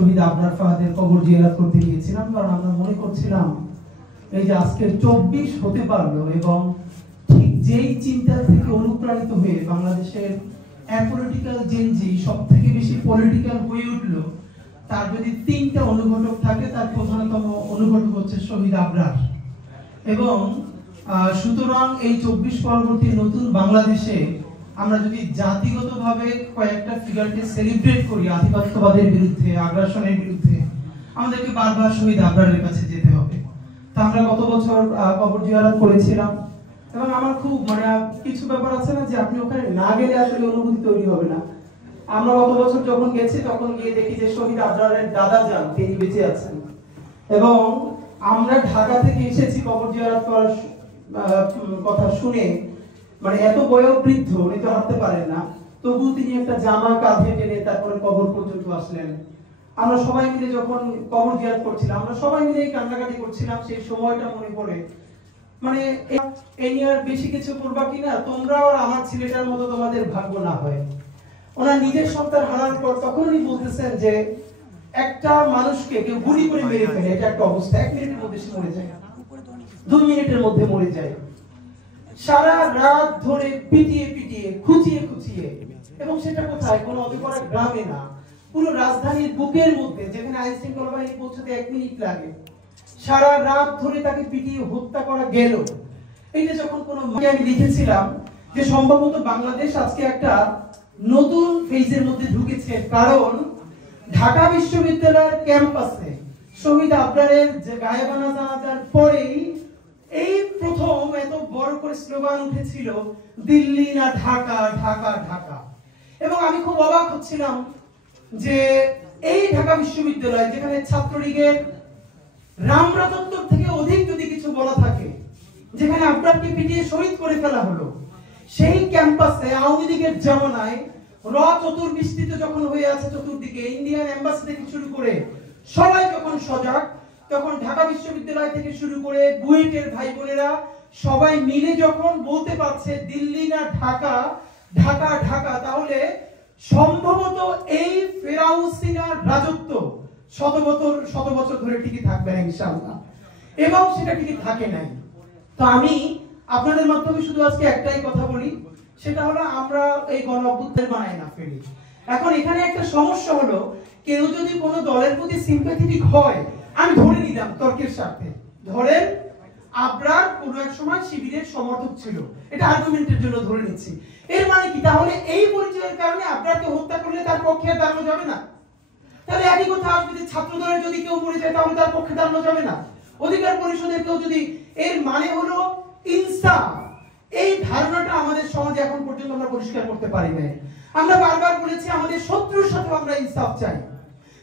শহীদ আবরার ফাহাদের কবর জিয়ারত করতে গিয়েছিলাম, কারণ আমরা মনে করছিলাম এই যে আজকে 24 হতে পারলো এবং ঠিক যেই চিন্তা থেকে অনুপ্রাণিত হয়ে বাংলাদেশের অ্যাপলিটিক্যাল জেনজি সব থেকে বেশি পলিটিক্যাল হয়ে উঠলো, তার যদি 3টা অনুঘটক থাকে তার প্রধানতম অনুঘটক হচ্ছে শহীদ আবরার। এবং সুতরাং এই 24 পরবর্তী নতুন বাংলাদেশে আমরা যদি জাতিগতভাবে কয়েকটা ফিগারকে সেলিব্রেট করি আধিপত্যবাদের বিরুদ্ধে, আগ্রাসনের বিরুদ্ধে, আমাদেরকে বারবার শহীদ আবরারের কাছে যেতে হবে। তা আমরা গত বছর কবর জিয়ারত করেছিলাম এবং আমার খুব কিছু ব্যাপার আছে না যে আপনি ওখানে না গেলে আসলে অনুভূতি তৈরি হবে না। আমরা গত বছর যখন গেছি তখন গিয়ে দেখি যে শহীদ আবরারের দাদা যান তিনি বেঁচে আছেন এবং আমরা ঢাকা থেকে এসেছি কবর জিয়ারত করার কথা শুনে, এত বয়োবৃদ্ধ, উনি তো হাঁটতে পারেন না, তবু তিনি একটা জামা কাঁধে টেনে তারপরে কবর পর্যন্ত আসলেন। আমরা সবাই মিলে যখন কবর জিয়ারত করছিলাম, আমরা সবাই মিলে কান্নাকাটি করছিলাম। সেই সময়টা মনে পড়ে, এই নিয়ে আর বেশি কিছু করবা কিনা, তোমরাও আমার ছেলেটার মতো তোমাদের ভাগ্য না হয়। ওনার নিজের সন্তান হারানোর পর তখন উনি বলতেছেন যে একটা মানুষকে কেউ গুলি করে মেরে ফেলে, এটা একটা অবস্থা, 1 মিনিটের মধ্যে সে মরে যায়, 2 মিনিটের মধ্যে মরে যায়। সারা রাত ধরে পিটিয়ে পিটিয়ে খুঁচিয়ে খুঁচিয়ে, এবং সেটা কোথায়, কোনো অতিপরা গ্রামে না, পুরো রাজধানীর বুকের মধ্যে, যেখানে আইন শৃঙ্খলা বাহিনী পৌঁছতে 1 মিনিট লাগে, সারা রাত ধরে তাকে পিটিয়ে হত্যা করা গেল। এইটা যখন কোনো আমি লিখেছিলাম যে সম্ভবত বাংলাদেশ আজকে একটা নতুন ফেজের মধ্যে ঢুকেছে, কারণ ঢাকা বিশ্ববিদ্যালয়ের ক্যাম্পাসে শহীদ আবরারের যে গায়েবানা জানাজার পরেই এই প্রথম এত বড় করে স্লোগান উঠেছিল, দিল্লি না ঢাকা, ঢাকা ঢাকা। এবং আমি খুব অবাক হচ্ছিলাম যে এই ঢাকা বিশ্ববিদ্যালয়, যেখানে ছাত্রলীগের রামরাজত্বর থেকে অধিক যদি কিছু বলা থাকে, যেখানে আবরারকে পিটিয়ে শহীদ করে ফেলা হলো, সেই ক্যাম্পাসে আওয়ামী লীগের জামানায় চতুর্বৃষ্টিতে যখন হয়ে আছে চতুর্দিকে, ইন্ডিয়ান এম্বাসি থেকে শুরু করে সবাই যখন সজাগ, তখন ঢাকা বিশ্ববিদ্যালয় থেকে শুরু করে বুয়েটের ভাই বোনেরা সবাই মিলে যখন বলতে পারছে দিল্লি না ঢাকা, ঢাকা ঢাকা, তাহলে সম্ভবত এই ফেরাউসিনার রাজত্ব শত বছর ধরে টিকে থাকবে না ইনশাআল্লাহ। এবং সেটা টিকে থাকে নাই। তো আমি আপনাদের মাধ্যমে শুধু আজকে একটাই কথা বলি, সেটা হলো আমরা এই গণ অভ্যুত্থান বানাই না ফেলি। এখন এখানে একটা সমস্যা হলো, কেউ যদি কোনো দলের প্রতি সিম্প্যাথেটিক হয়, আমি ধরে নিলাম তর্কের সাথে, ধরেন আবরার কোনো এক সময় শিবিরের সমর্থক ছিল, এটা আর্গুমেন্টের জন্য ধরে নিচ্ছি, এর মানে কি তাহলে এই পরিচয়ের কারণে আবরারকে হত্যা করলে তার পক্ষে দাঁড়ানো যাবে না? তাহলে একই কথা আসবে যে ছাত্র দলের যদি কেউ মরে যায় তাহলে তার পক্ষে দাঁড়ানো যাবে না? অধিকার পরিষদের কেউ যদি, এর মানে হলো ইনসাফ। এই ধারণাটা আমাদের সমাজে এখন পর্যন্ত আমরা পরিষ্কার করতে পারি না। আমরা বারবার বলেছি আমাদের শত্রুর সাথে আমরা ইনসাফ চাই।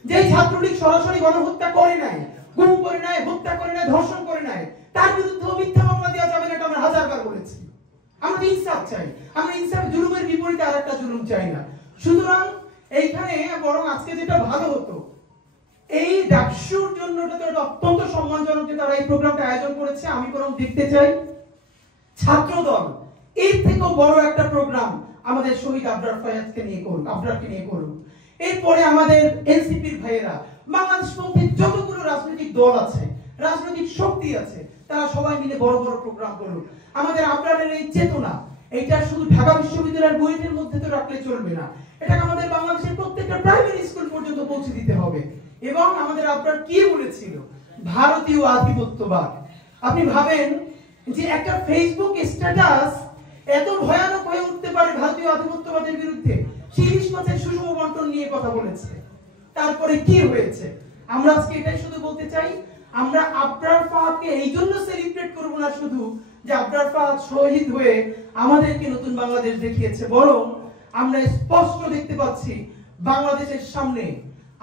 যে ছাত্রলীগ সরাসরি গণহত্যা করে নাই, গুম করে নাই, হত্যা করে নাই, ধর্ষণ করে নাই, তার বিরুদ্ধে মিথ্যা মামলা দেওয়া যাবে না, এটা আমরা হাজারবার বলেছি। আমরা ইনসাফ চাই, আমরা ইনসাফ, জুলুমের বিপরীতে আরেকটা জুলুম চাই না। সুতরাং এইখানে বরং আজকে যেটা ভালো হতো, এই ডাকসুর জন্য এটা অত্যন্ত সম্মানজনক যে তারা এই প্রোগ্রামটা আয়োজন করেছে। আমি বরং দেখতে চাই ছাত্রদল এর থেকেও বড় একটা প্রোগ্রাম আমাদের শহীদ আবরার ফায়াজকে নিয়ে করুন, আবরারকে নিয়ে করুন। এরপরে আমাদের এনসিপির ভাইয়েরা, বাংলাদেশপন্থী যতগুলো রাজনৈতিক দল আছে, রাজনৈতিক শক্তি আছে, তারা সবাই মিলে বড় বড় প্রোগ্রাম করুন। আমাদের আবরারের এই চেতনা, এটা শুধু ঢাকা বিশ্ববিদ্যালয়ের বুয়েটের মধ্যে তো রাখলে চলবে না, এটাকে আমাদের বাংলাদেশের প্রত্যেকটা প্রাইমারি স্কুল পর্যন্ত পৌঁছে দিতে হবে। এবং আমাদের আবরার কি বলেছিল, ভারতীয় আধিপত্যবাদ। আপনি ভাবেন যে একটা ফেসবুক স্ট্যাটাস এত ভয়ানক হয়ে উঠতে পারে ভারতীয় আধিপত্যবাদের বিরুদ্ধে। ইলিশ মাছের সুষম বন্টন নিয়ে কথা বলেছে, তারপরে কি হয়েছে। আমরা আজকে এটাই শুধু বলতে চাই, আমরা আবরার ফাহাদকে এই জন্য সেলিব্রেট করব না শুধু যে আবরার ফাহাদ শহীদ হয়ে আমাদেরকে নতুন বাংলাদেশ দেখিয়েছে, বরং আমরা স্পষ্ট দেখতে পাচ্ছি বাংলাদেশের সামনে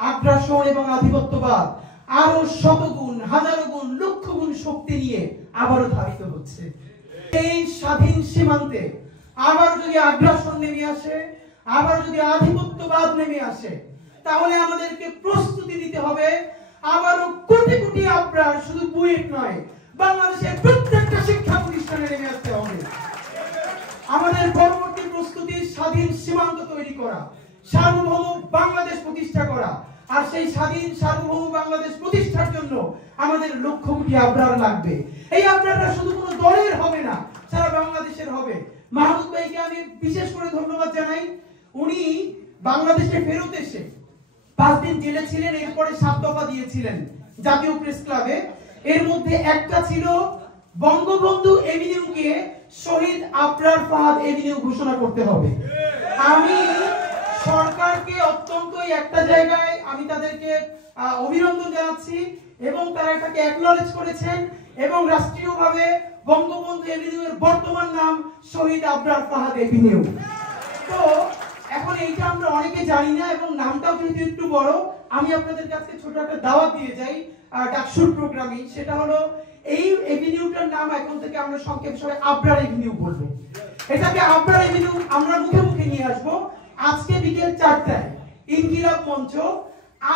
আগ্রাসন এবং আধিপত্যবাদ আরো শতগুণ, হাজারো গুণ, লক্ষ গুণ শক্তি নিয়ে আবারও ধাবিত হচ্ছে। এই স্বাধীন সীমান্তে আবার যদি আগ্রাসন নেমে আসে, আবার যদি আধিপত্যবাদ নেমে আসে, তাহলে আমাদেরকে প্রস্তুতি নিতে হবে আবারও কোটি কোটি আবরার, শুধু বুয়েট নয়, বাংলাদেশের প্রত্যেকটা শিক্ষা প্রতিষ্ঠানে নেমে আসতে হবে। আমাদের পরবর্তী প্রস্তুতি স্বাধীন সীমান্ত তৈরি করা, সার্বভৌম বাংলাদেশ প্রতিষ্ঠা করা, আর সেই স্বাধীন সার্বভৌম বাংলাদেশ প্রতিষ্ঠার জন্য আমাদের লক্ষ কোটি আবরার লাগবে। এই আবরাররা শুধু কোনো দলের হবে না, সারা বাংলাদেশের হবে। মাহমুদ ভাইকে আমি বিশেষ করে ধন্যবাদ জানাই। উনি বাংলাদেশে ফেরত এসে 5 দিন জেলে ছিলেন, এরপরে 7 দফা দিয়েছিলেন জাতীয় প্রেস ক্লাবে। এর মধ্যে একটা ছিল বঙ্গবন্ধু এভিনিউকে শহীদ আবরার ফাহাদ এভিনিউ ঘোষণা করতে হবে। আমি সরকারকে অত্যন্ত একটা জায়গায় আমি তাদেরকে অভিনন্দন জানাচ্ছি এবং তারা এটাকে অ্যাকনলেজ করেছেন এবং রাষ্ট্রীয়ভাবে বঙ্গবন্ধু এভিনিউয়ের বর্তমান নাম শহীদ আবরার ফাহাদ এভিনিউ। তো এখন এইটা আমরা অনেকে জানি না এবং নামটাও যেহেতু একটু বড়, আমি আপনাদের কাছে ছোট একটা দাওয়াত দিয়ে যাই ডাকসুর প্রোগ্রামে। সেটা হলো এই এভিনিউটার নাম এখন থেকে আমরা সংক্ষেপে সবাই আবরার এভিনিউ বলবো। এটাকে আবরার এভিনিউ আমরা মুখে মুখে নিয়ে আসবো। আজকে বিকেল 4টায় ইনকিলাব মঞ্চ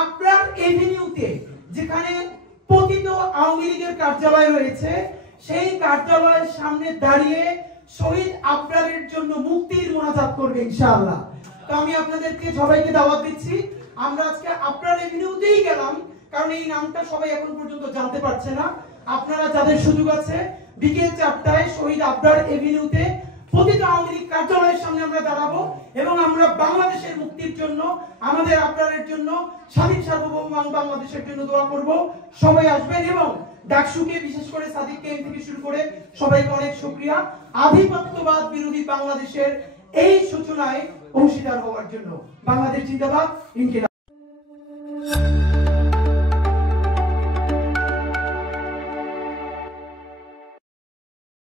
আবরার এভিনিউতে, যেখানে পতিত আওয়ামী লীগের কার্যালয় রয়েছে, সেই কার্যালয়ের সামনে দাঁড়িয়ে শহীদ আবরারের জন্য মুক্তির মোনাজাত করবে ইনশাআল্লাহ। তো আমি আপনাদেরকে সবাইকে দাওয়াত দিচ্ছি। আমরা আজকে আবরার এভিনিউতেই গেলাম, কারণ এই নামটা সবাই এখন পর্যন্ত জানতে পারছে না। আপনারা যাদের সুযোগ আছে বিকেল 4টায় শহীদ আবরার এভিনিউতে পতিত আওয়ামী লীগ কার্যালয়ের সামনে আমরা দাঁড়াবো এবং আমরা বাংলাদেশের মুক্তির জন্য, আমাদের আবরারের জন্য, স্বাধীন সার্বভৌম বাংলাদেশের জন্য দোয়া করব। সবাই আসবেন এবং ডাকসুকে বিশেষ করে সাদিককে থেকে শুরু করে সবাইকে অনেক শুকরিয়া আধিপত্যবাদ বিরোধী বাংলাদেশের এই সূচনায় অংশীদার হওয়ার জন্য। বাংলাদেশ জিন্দাবাদ, ইনকিলাব।